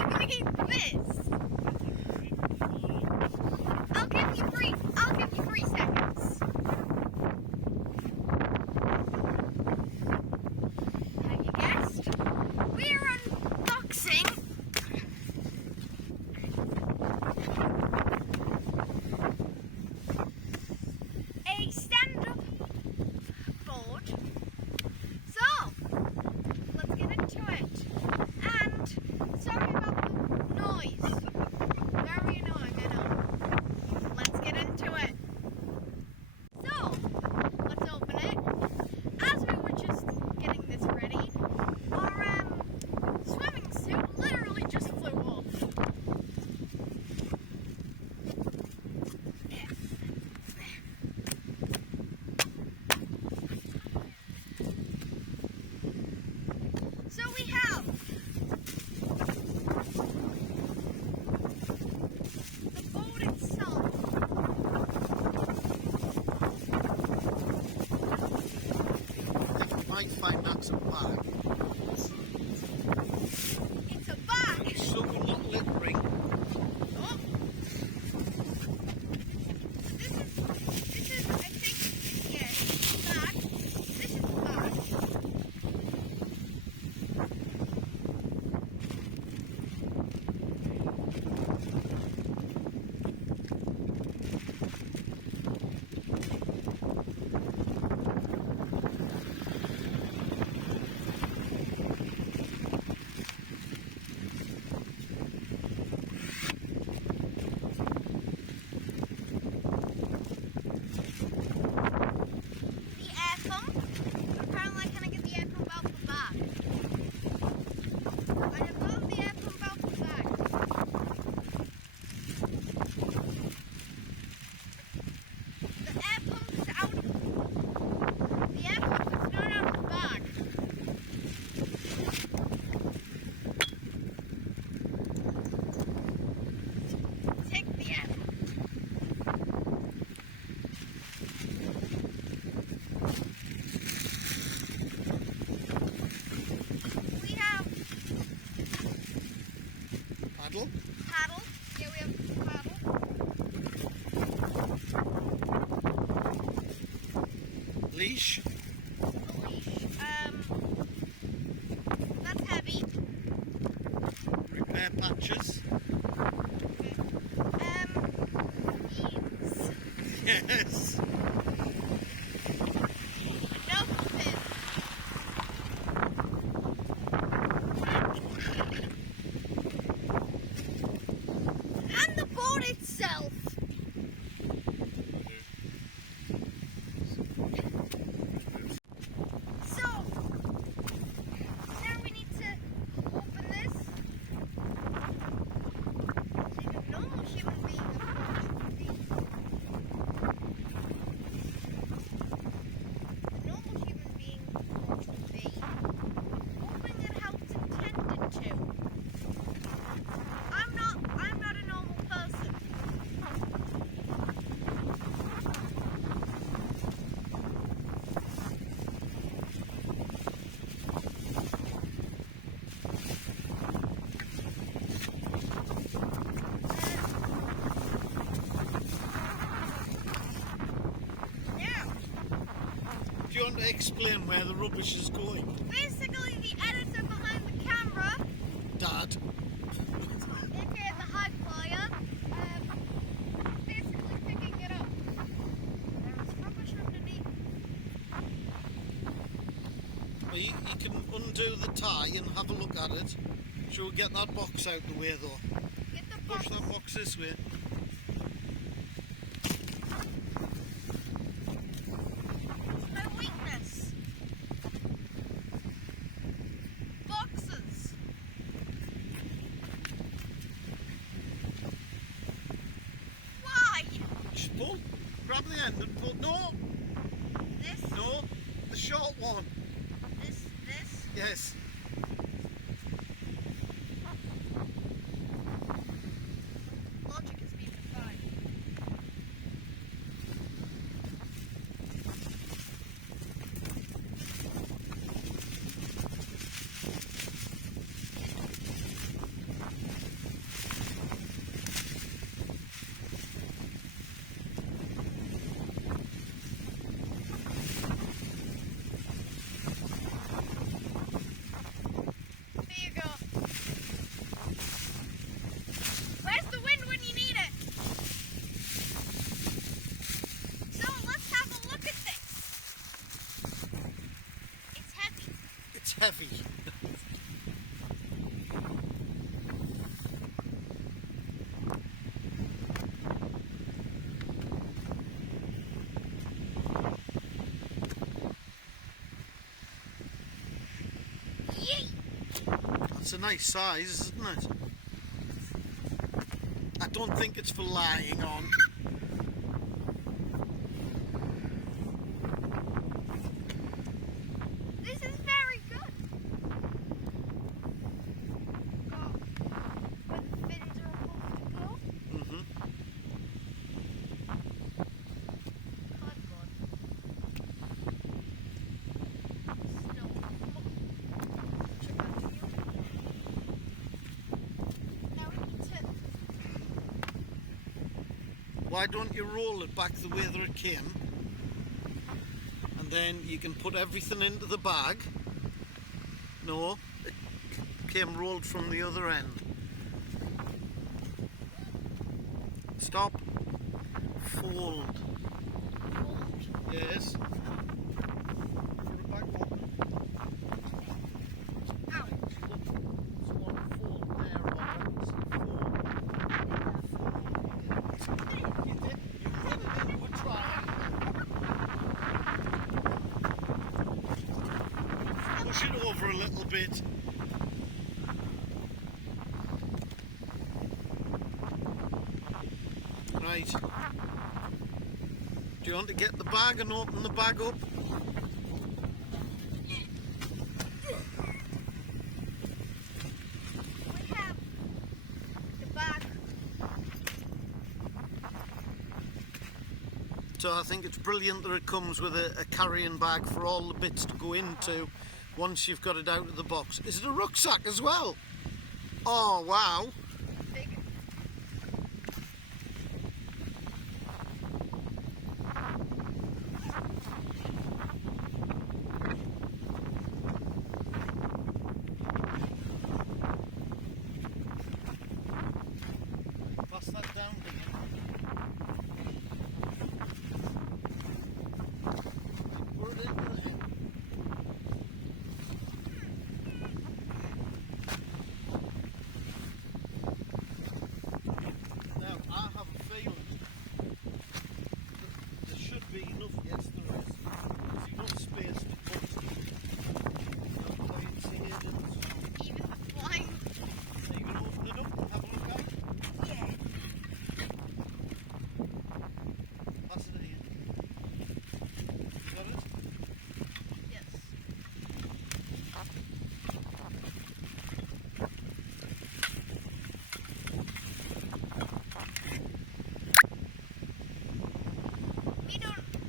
mean this? I'll give you 3 seconds. Now you guessed. We're unboxing a stand-up board. So, let's get into it. And sorry about the noise. Very annoying, I know. Let's get into it. So, let's open it. As we were just getting this ready, our swimming suit literally just flew off. So we have the boat itself. I think you might find that's a bag. It's a bag. It's so not littering. Oh. This is I think, yes, bag. This is the bag. The air pump. Apparently I can't get the air pump out the bag. I have got the air pump out the bag. The air pump is out of the air pump is not out of the bag. Take the air pump. We have Paddle. paddle. Yeah, we have paddle. Leash. A leash. That's heavy. Repair patches. Eaves. Yes. No pin. And the board itself. So, now we need to open this. See, the normal human being, the normal human being would be opening it how it's intended to. I'm not a normal person. Now, Do you want to explain where the rubbish is going, basically the editor behind the camera, Dad? aka the high flyer, basically picking it up. There is rubbish underneath. Well, you can undo the tie and have a look at it. Shall we get that box out the way though? Get the Push box. that box this way. It's my weakness. Boxes. Why? Just pull. Grab the end and pull. No, This, no, the short one. this. Yes. Logic has been defined. heavy. Yay! That's a nice size, isn't it? I don't think it's for lying on. This is very good. Got where the fins are supposed to go. Mm-hmm. Cardboard. Snow. Check out to you. Now we need to. Why don't you roll it back the way that it came? And then you can put everything into the bag. No, it came rolled from the other end. Stop. Fold. Yes. Put it back up. Ow. So one fold there, Roberts. You did. You put it in. We're trying. Push it over a little bit. Right. Do you want to get the bag and open the bag up? We have the bag. So I think it's brilliant that it comes with a carrying bag for all the bits to go into once you've got it out of the box. Is it a rucksack as well? Oh wow. Big. Pass that down to me. Put it in there. Now I have a feeling that there should be enough, yes there is, there's enough space to put that way it's here in. Even the flying. So you can open it up and have a look at it. Yeah. Pass it here. Got it? Yes.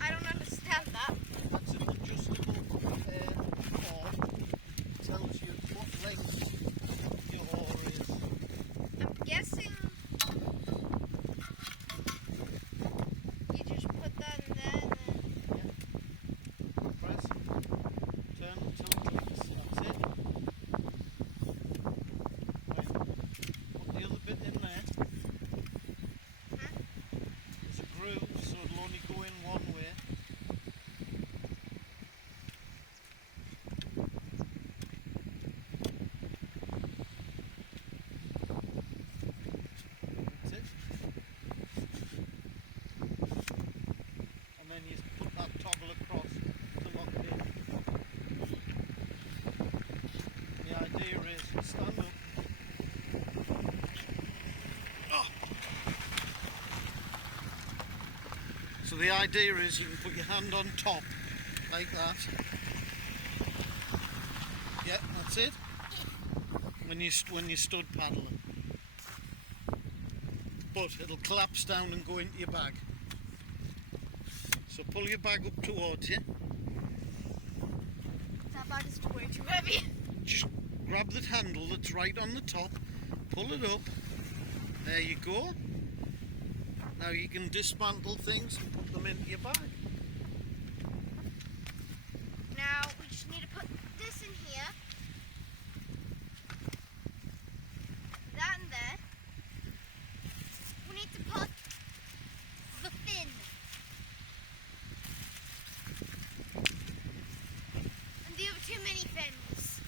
I don't understand that. That's an adjustable cord. Tells you what length your oar is. I'm guessing you just put that in there and then. Press. Turn until it clicks. That's it. Right. Put the other bit in there. Huh? There's a groove, so it'll only go in one way. That's it. And then you put that toggle across to lock it in. The idea is stand up. Oh. So the idea is you can put your hand on top like that. Yeah, that's it. When you stood paddling. But it'll collapse down and go into your bag. So pull your bag up towards you. That bag is way too heavy. Just grab the handle that's right on the top, pull it up. There you go. Now you can dismantle things and put them into your bag. Now we just need to put this in here. That in there. We need to put the fin. And the other two mini fins.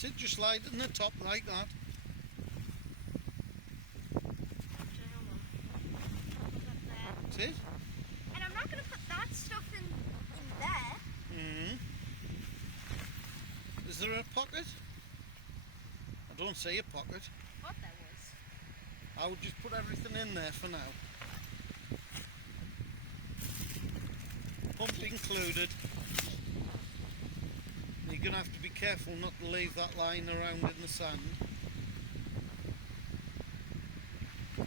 That's it, just slide it in the top like that. That's it. And I'm not going to put that stuff in there. Is there a pocket? I don't see a pocket. What there was. I would just put everything in there for now. Pump included. You're going to have to be careful not to leave that lying around in the sand. Put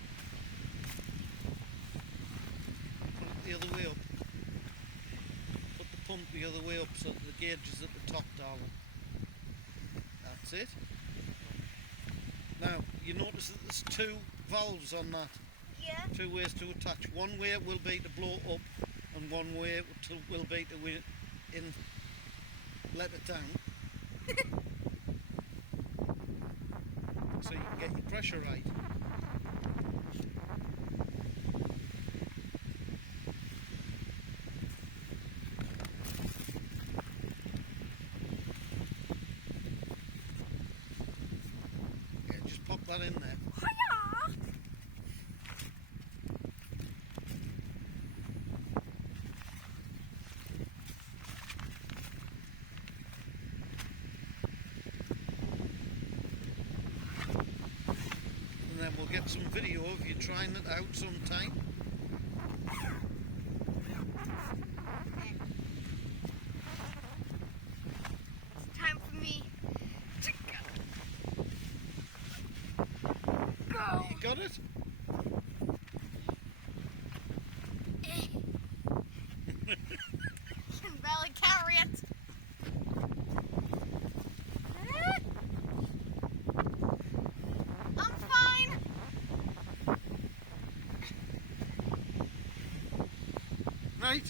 it the other way up. Put the pump the other way up so that the gauge is at the top, darling. That's it. Now, you notice that there's two valves on that. Yeah. Two ways to attach. One way will be to blow up and one way will be to let it down. So you can get your pressure right. Yeah, just pop that in there. And then we'll get some video of you trying it out sometime. It's time for me to go. You got it? Can barely carry it. I'm fine. Right?